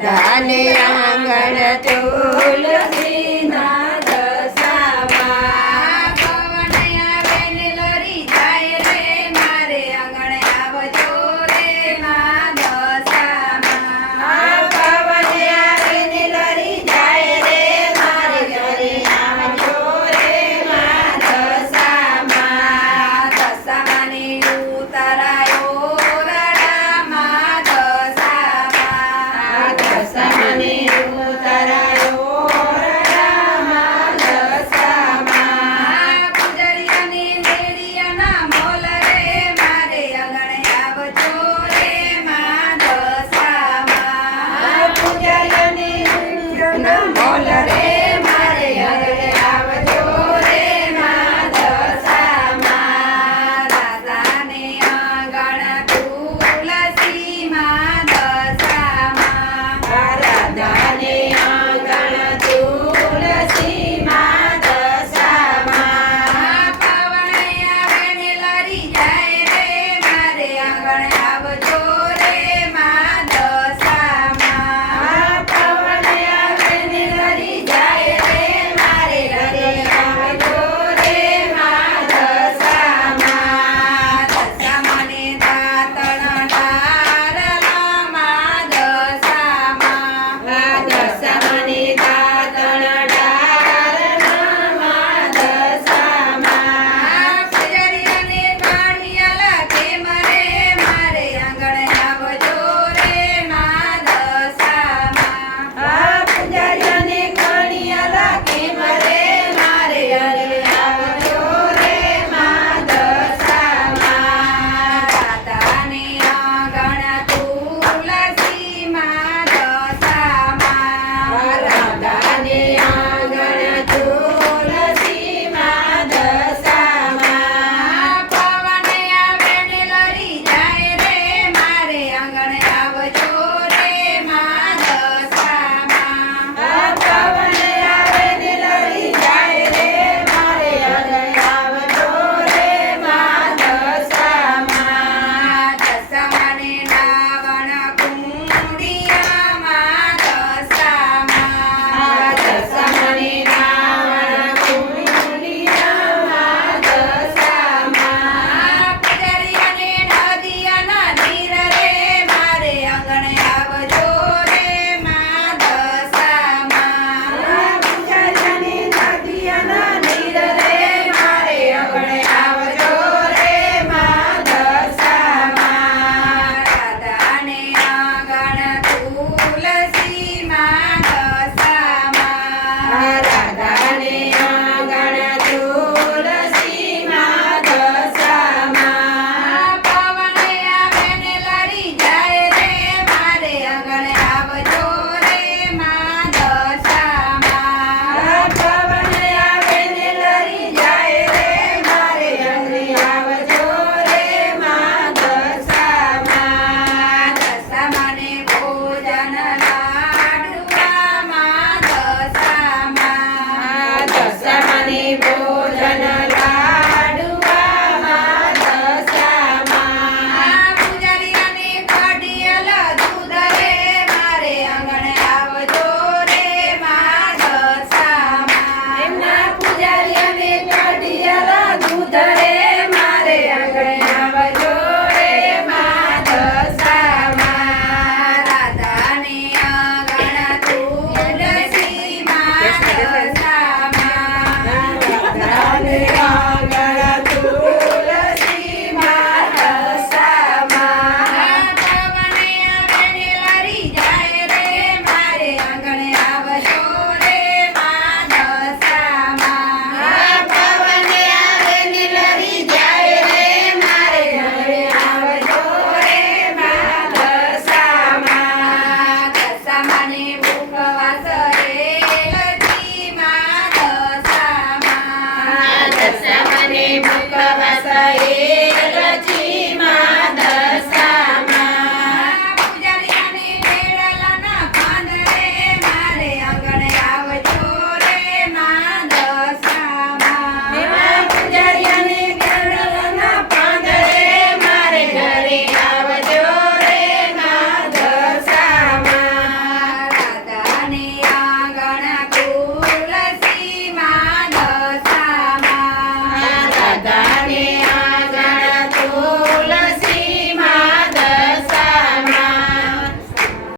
आँगो नशामा पवन आबेन लरी जाले मारे आँग आव छोरे मावन आइन लरी जाले मार गे आव छोरे मा शा दस नै उतरा